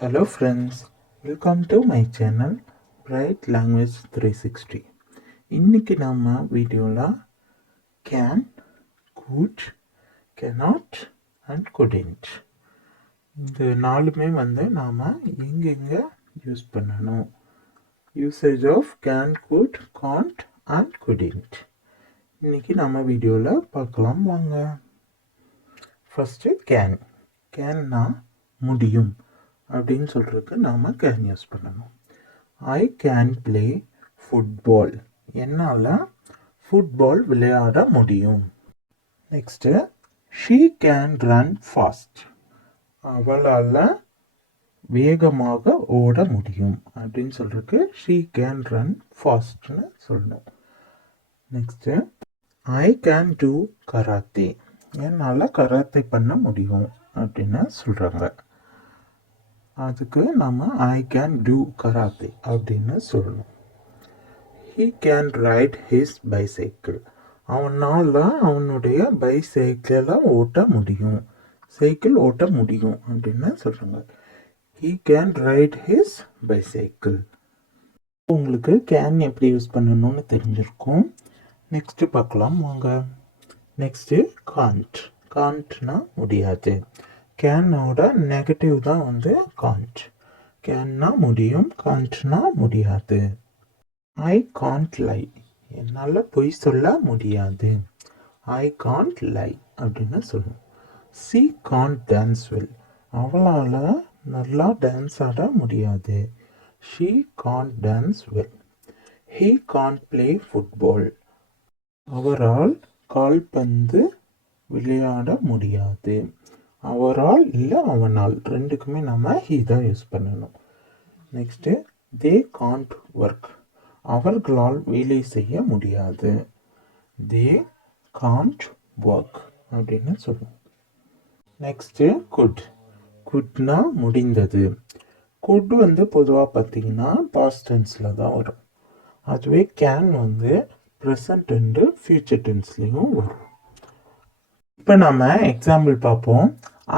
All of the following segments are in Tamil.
Hello friends, welcome to my channel Bright Language 360. இன்னைக்கு நம்ம வீடியோல can, could, cannot and couldn't இந்த நாலுமே நாம எங்கெங்க யூஸ் பண்ணணும். Usage of can, could, can't and couldn't இன்னைக்கு நம்ம வீடியோல பார்க்கலாம் வாங்க. ஃபர்ஸ்ட் கேன்னா முடியும் அப்படின்னு சொல்றதுக்கு நாம கேன் யூஸ் பண்ணணும். ஐ கேன் பிளே ஃபுட்பால், என்னால் ஃபுட்பால் விளையாட முடியும். Next she can run fast, அவளால் வேகமாக ஓட முடியும் அப்படின்னு சொல்றதுக்கு ஷீ கேன் ரன் ஃபாஸ்ட்னு சொல்லணும். Next I can do karate, என்னால் கராத்தே பண்ண முடியும் அப்படின்னு சொல்கிறாங்க. அதுக்கு நம்ம ஐ கேன் டூ கராத்தே அப்படின்னு சொல்லணும். He can write his bicycle, அவனால் அவனுடைய பைசைக்கிளை ஓட்ட முடியும், சைக்கிள் ஓட்ட முடியும் அப்படின்னு சொல்கிறாங்க. He can write his bicycle. உங்களுக்கு கேன் எப்படி யூஸ் பண்ணணும்னு தெரிஞ்சிருக்கும். நெக்ஸ்ட்டு பார்க்கலாம் வாங்க. நெக்ஸ்ட்டு காண்ட்னா முடியாது. கேனோட நெகட்டிவ் தான் காண்ட். கேன்னா முடியும், காண்ட்னா முடியாது. ஐ காண்ட் லை, என்னால் பொய் சொல்ல முடியாது. ஐ காண்ட் லை அப்படின்னு சொல்லணும். சி காண்ட் டான்ஸ் வெல், அவளால் நல்லா டான்ஸ் ஆட முடியாது. She can't dance well. He can't play football, அவரால் கால்பந்து விளையாட முடியாது. அவரால் இல்லை அவனால், ரெண்டுக்குமே நம்ம ஹீ தான் யூஸ் பண்ணணும். நெக்ஸ்ட்டு தே காண்ட் ஒர்க், அவர்களால் வேலை செய்ய முடியாது. தே காண்ட் ஒர்க் அப்படின்னு சொல்லணும். நெக்ஸ்ட்டு குட்னா முடிந்தது. குட் பொதுவாக பார்த்தீங்கன்னா பாஸ்ட் டென்ஸில் தான் வரும். அதுவே கேன் ப்ரெசன்ட் அண்டு ஃபியூச்சர் டென்ஸ்லேயும் வரும். இப்போ நம்ம எக்ஸாம்பிள் பார்ப்போம்.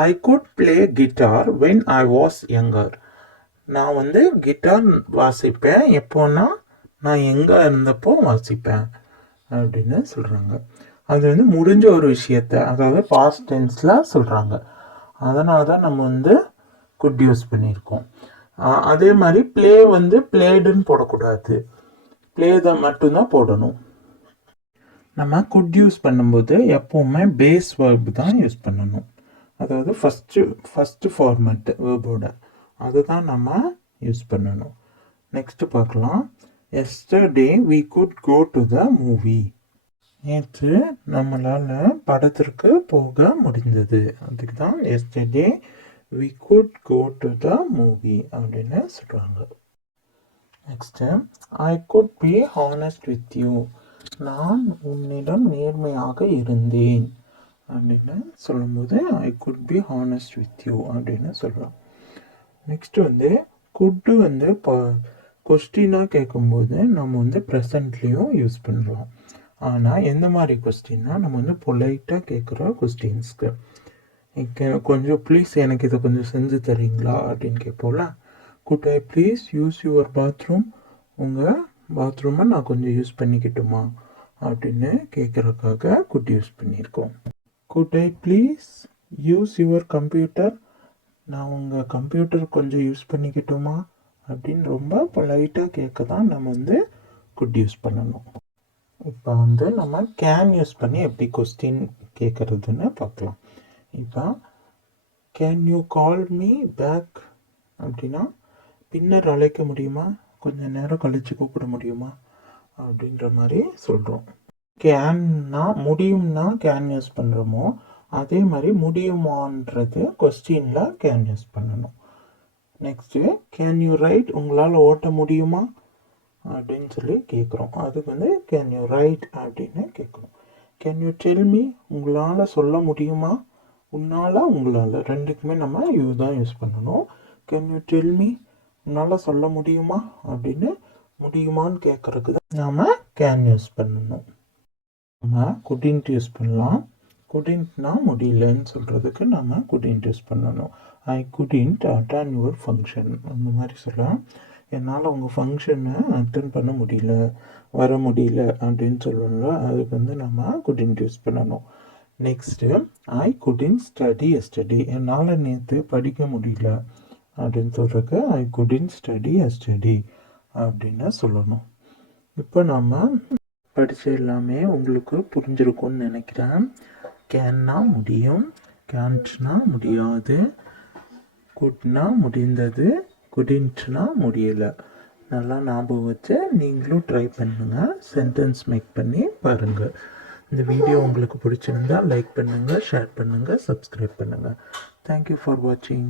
I could play guitar when I was younger, நான் கிட்டார் வாசிப்பேன் எப்போன்னா நான் எங்கே இருந்தப்போ வாசிப்பேன் அப்படின்னு சொல்கிறாங்க. அது முடிஞ்ச ஒரு விஷயத்த, அதாவது பாஸ்ட் டென்ஸில் சொல்கிறாங்க. அதனால தான் நம்ம குட் யூஸ் பண்ணியிருக்கோம். அதே மாதிரி பிளே பிளேடுன்னு போடக்கூடாது, பிளே தான் மட்டும்தான் போடணும். நம்ம குட் யூஸ் பண்ணும்போது எப்போவுமே பேஸ் வேர்பு தான் யூஸ் பண்ணணும். அதாவது ஃபஸ்ட்டு ஃபார்மேட்டு வேர்போட அதை தான் நம்ம யூஸ் பண்ணணும். நெக்ஸ்ட்டு பார்க்கலாம். Yesterday we could go to the movie, நேற்று நம்மளால் படத்திற்கு போக முடிந்தது. அதுக்கு தான் yesterday we could go to the movie அப்படின்னு சொல்கிறாங்க. Next I could be honest with you, நான் உன்னிடம் நேர்மையாக இருந்தேன் அப்படின்னு சொல்லும்போது I could be honest with you அப்படின்னு சொல்கிறோம். நெக்ஸ்ட்டு குட்டு கொஸ்டினாக கேட்கும்போது நம்ம ப்ரெசண்ட்லேயும் யூஸ் பண்ணுறோம். ஆனால் எந்த மாதிரி கொஸ்டின்னா நம்ம பொலைட்டாக கேட்குற கொஸ்டின்ஸ்க்கு கொஞ்சம் ப்ளீஸ் எனக்கு இதை கொஞ்சம் செஞ்சு தரீங்களா அப்படின்னு கேட்போம்ல. Could I please use your bathroom, உங்கள் பாத்ரூமை நான் கொஞ்சம் யூஸ் பண்ணிக்கிட்டுமா அப்படின்னு கேட்குறதுக்காக குட் யூஸ் பண்ணியிருக்கோம். Could I please use your computer, நான் உங்கள் கம்ப்யூட்டர் கொஞ்சம் யூஸ் பண்ணிக்கிட்டுமா அப்படின்னு ரொம்ப பொலைட்டாக கேட்க தான் நம்ம குட் யூஸ் பண்ணணும். இப்போ நம்ம கேன் யூஸ் பண்ணி எப்படி கொஸ்டின் கேட்குறதுன்னு பார்க்கலாம். இப்போ can you call me back அப்படின்னா பின்னர் அழைக்க முடியுமா, கொஞ்சம் நேரம் கழித்து கூப்பிட முடியுமா அப்படின்ற மாதிரி சொல்கிறோம். கேன்னா முடியும்னா கேன் யூஸ் பண்ணுறோமோ அதே மாதிரி முடியுமான்றது கொஸ்டினில் கேன் யூஸ் பண்ணணும். நெக்ஸ்ட்டு கேன் யூ ரைட், உங்களால் ஓட்ட முடியுமா அப்படின்னு சொல்லி கேட்குறோம். அதுக்கு கேன் யூ ரைட் அப்படின்னு கேட்குறோம். கேன் யூ டெல் மீ, உங்களால் சொல்ல முடியுமா, உங்களால் ரெண்டுக்குமே நம்ம யூ தான் யூஸ் பண்ணணும். கேன் யூ டெல் மீ, உன்னால் சொல்ல முடியுமா அப்படின்னு முடியுமான்னு கேட்குறதுக்கு தான் நாம் கேன் யூஸ் பண்ணணும். நம்ம குடின்ட் யூஸ் பண்ணலாம். couldn'tனா முடியலன்னு சொல்கிறதுக்கு நம்ம couldn't யூஸ் பண்ணணும். I couldn't attend your function அந்த மாதிரி சொல்லலாம். என்னால் உங்கள் ஃபங்க்ஷனை அட்டன் பண்ண முடியல, வர முடியல அப்படின்னு சொல்லணும்ல, அதுக்கு வந்து நம்ம couldn't யூஸ் பண்ணணும். Next I couldn't study yesterday. என்னால் நேற்று படிக்க முடியல அப்படின்னு சொல்கிறதுக்கு I couldn't study yesterday அப்படின்னு சொல்லணும். இப்போ நம்ம படித்த எல்லாமே உங்களுக்கு புரிஞ்சிருக்கும்னு நினைக்கிறேன். கேன்னா முடியும், கேன்ட்னா முடியாது, குட்னா முடிந்தது, குடின்ட்னா முடியலை. நல்லா ஞாபகம் வச்சு நீங்களும் ட்ரை பண்ணுங்கள், சென்டென்ஸ் மேக் பண்ணி பாருங்கள். இந்த வீடியோ உங்களுக்கு பிடிச்சிருந்தா லைக் பண்ணுங்கள், ஷேர் பண்ணுங்கள், சப்ஸ்கிரைப் பண்ணுங்கள். தேங்க்யூ ஃபார் வாட்சிங்.